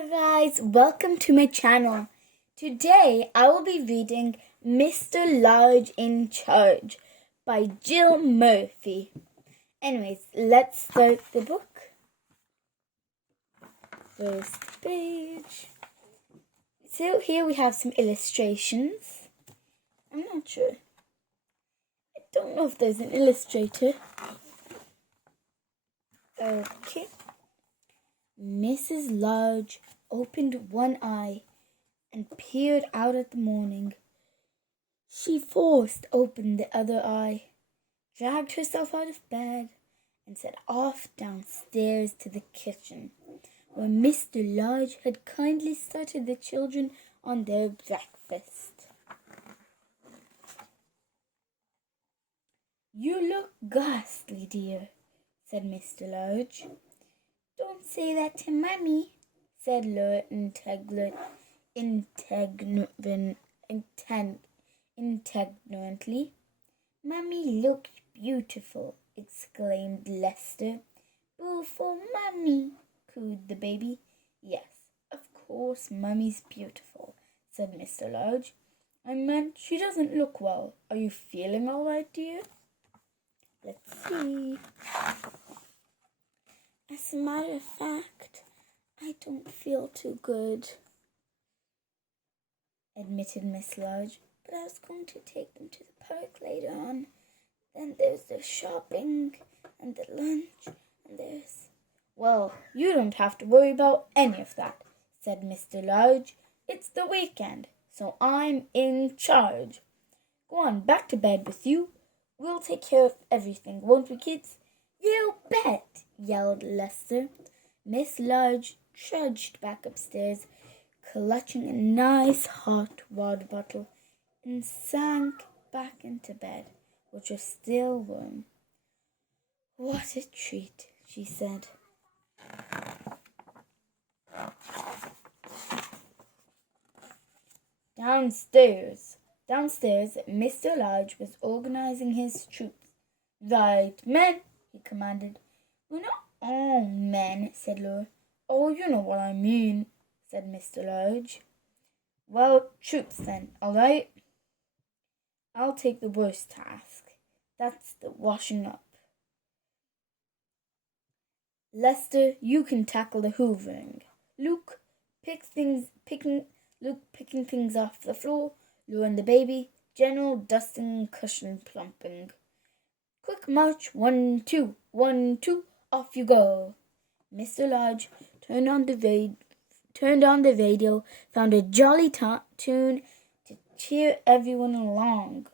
Hello guys, welcome to my channel. Today I will be reading Mr. Large in Charge by Jill Murphy. Anyways, let's start the book. First page. So here we have some illustrations. I'm not sure. I don't know if there's an illustrator. Okay. Mrs. Large opened one eye and peered out at the morning. She forced open the other eye, dragged herself out of bed, and set off downstairs to the kitchen, where Mr. Large had kindly started the children on their breakfast. "You look ghastly, dear," said Mr. Large. "Don't say that to Mummy," said Laura indignantly. "Mummy looks beautiful," exclaimed Lester. "Boo for Mummy," cooed the baby. "Yes, of course Mummy's beautiful," said Mr. Large. "I meant she doesn't look well. Are you feeling all right, dear?" Let's see. "As a matter of fact, I don't feel too good," admitted Miss Large. "But I was going to take them to the park later on. Then there's the shopping and the lunch and there's—" "Well, you don't have to worry about any of that," said Mr. Large. "It's the weekend, so I'm in charge. Go on, back to bed with you. We'll take care of everything, won't we, kids?" "You bet!" yelled Lester. Miss Large trudged back upstairs, clutching a nice hot water bottle, and sank back into bed, which was still warm. "What a treat," she said. Downstairs, Mr. Large was organizing his troops. "Right, men," he commanded. "We're not all men," said Laura. "Oh, you know what I mean," said Mr. Large. "Well, troops then, all right? I'll take the worst task. That's the washing up. Lester, you can tackle the hoovering. Luke, picking things off the floor. Laura and the baby, general dusting and cushion plumping. Quick march, 1, 2, 1, 2, off you go." Mr. Large turned on the radio, found a jolly tune to cheer everyone along,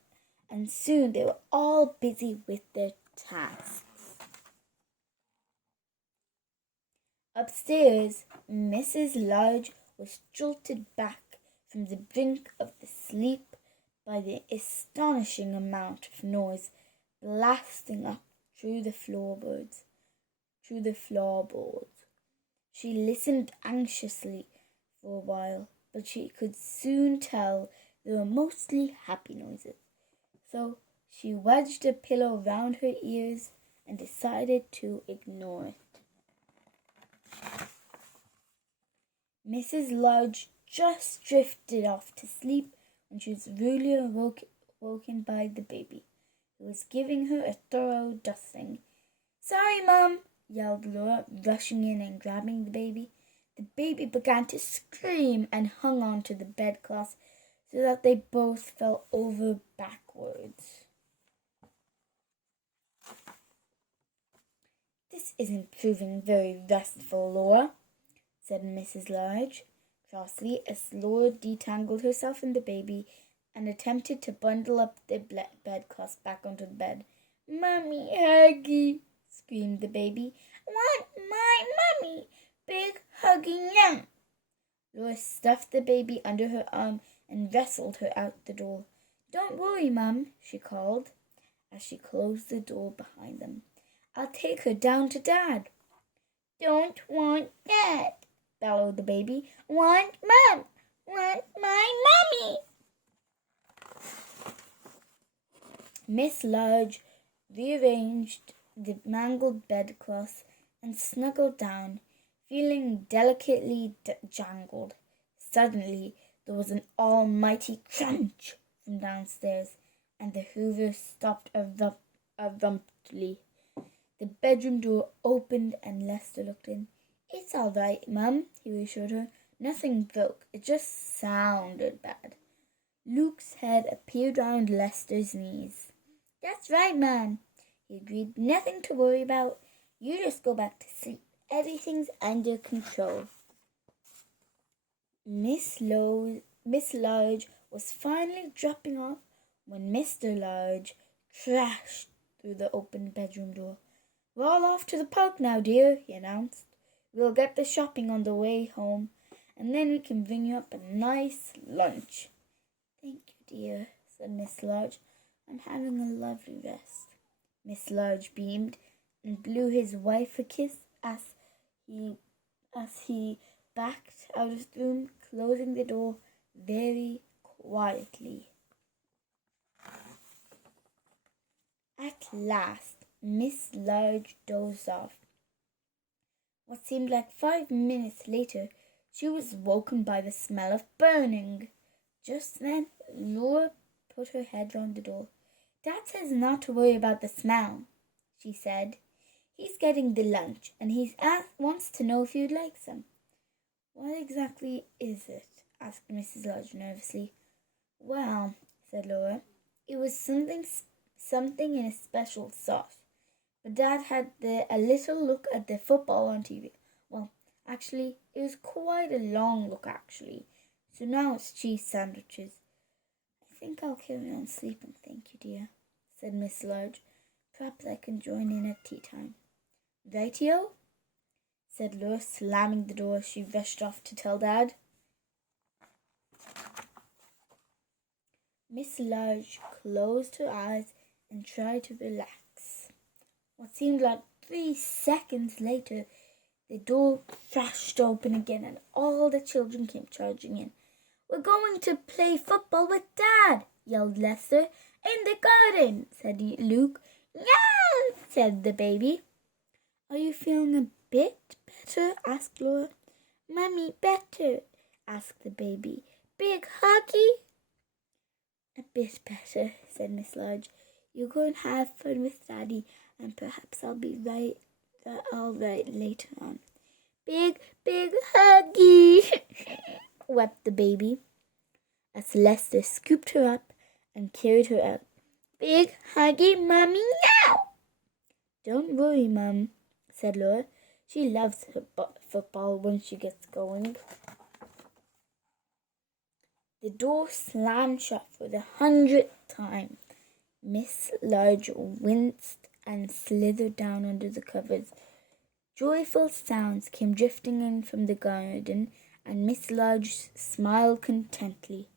and soon they were all busy with their tasks. Upstairs, Mrs. Large was jolted back from the brink of the sleep by the astonishing amount of noise blasting up through the floorboards. She listened anxiously for a while, but she could soon tell they were mostly happy noises. So she wedged a pillow round her ears and decided to ignore it. Mrs. Large just drifted off to sleep when she was rudely woken by the baby, who was giving her a thorough dusting. "Sorry, Mum," yelled Laura, rushing in and grabbing the baby. The baby began to scream and hung on to the bedclothes so that they both fell over backwards. "This isn't proving very restful, Laura," said Mrs. Large crossly as Laura detangled herself and the baby and attempted to bundle up the bedclothes back onto the bed. "Mummy, huggy," screamed the baby. "Want my mummy, big huggy yum." Laura stuffed the baby under her arm and wrestled her out the door. "Don't worry, Mum," she called as she closed the door behind them. "I'll take her down to Dad." "Don't want Dad," bellowed the baby. "Want Mum. Want my mummy." Miss Large rearranged the mangled bedclothes and snuggled down, feeling delicately jangled. Suddenly, there was an almighty crunch from downstairs, and the Hoover stopped abruptly. The bedroom door opened, and Lester looked in. "It's all right, Mum," he reassured her. "Nothing broke. It just sounded bad." Luke's head appeared round Lester's knees. "That's right, man," he agreed. "Nothing to worry about. You just go back to sleep. Everything's under control." Miss Large was finally dropping off when Mr. Large crashed through the open bedroom door. "We're all off to the park now, dear," he announced. "We'll get the shopping on the way home, and then we can bring you up a nice lunch." "Thank you, dear," said Miss Large. "I'm having a lovely rest." Miss Large beamed and blew his wife a kiss as he backed out of the room, closing the door very quietly. At last, Miss Large dozed off. What seemed like 5 minutes later, she was woken by the smell of burning. Just then, Laura put her head round the door. "Dad says not to worry about the smell," she said. "He's getting the lunch, and he wants to know if you'd like some." "What exactly is it?" asked Mrs. Lodge nervously. "Well," said Laura, "it was something in a special sauce. But Dad had a little look at the football on TV. Well, actually, it was quite a long look, actually. So now it's cheese sandwiches." "I think I'll carry on sleeping, thank you, dear," said Miss Large. "Perhaps I can join in at tea time." "Rightio," said Laura, slamming the door as she rushed off to tell Dad. Miss Large closed her eyes and tried to relax. What seemed like 3 seconds later, the door crashed open again and all the children came charging in. "We're going to play football with Dad," yelled Lester. "In the garden," said Luke. "Yeah," said the baby. "Are you feeling a bit better?" asked Laura. "Mummy, better?" asked the baby. "Big huggy?" "A bit better," said Miss Large. "You go and have fun with Daddy, and perhaps I'll be all right later on." "Big huggy," wept the baby, as Lester scooped her up and carried her out. "Big huggy, Mummy, now!" "Don't worry, Mum," said Laura. "She loves her football when she gets going." The door slammed shut for the 100th time. Miss Large winced and slithered down under the covers. Joyful sounds came drifting in from the garden, and Miss Large smiled contentedly.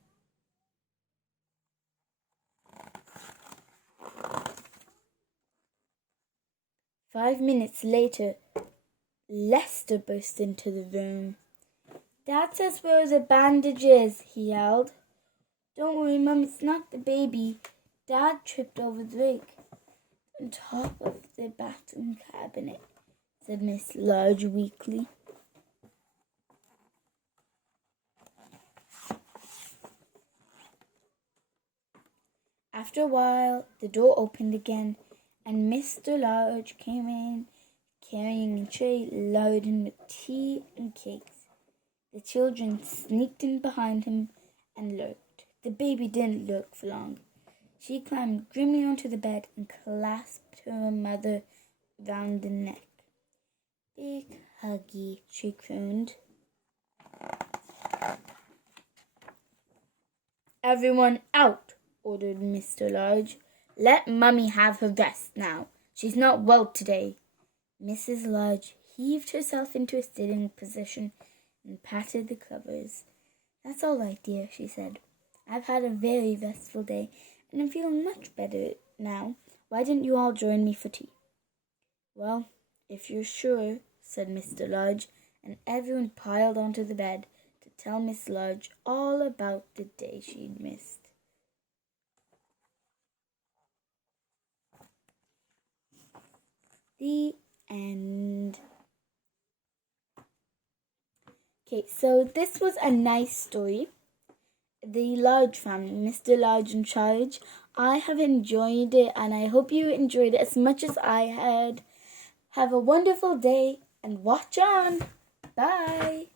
"5 minutes later, Lester burst into the room. "Dad says where are the bandages?" he yelled. "Don't worry, Mum, it's not the baby. Dad tripped over the rake on top of the bathroom cabinet," said Miss Large weakly. After a while, the door opened again, and Mr. Large came in, carrying a tray laden with tea and cakes. The children sneaked in behind him and lurked. The baby didn't lurk for long. She climbed grimly onto the bed and clasped her mother round the neck. "Big huggy," she crooned. "Everyone out," ordered Mr. Large. "Let Mummy have her rest now. She's not well today." Mrs. Large heaved herself into a sitting position and patted the covers. "That's all right, dear," she said. "I've had a very restful day, and I'm feeling much better now. Why didn't you all join me for tea?" "Well, if you're sure," said Mr. Large, and everyone piled onto the bed to tell Miss Large all about the day she'd missed. The end. Okay, so this was a nice story. The Large family, Mr. Large in charge. I have enjoyed it, and I hope you enjoyed it as much as I had. Have a wonderful day and watch on. Bye.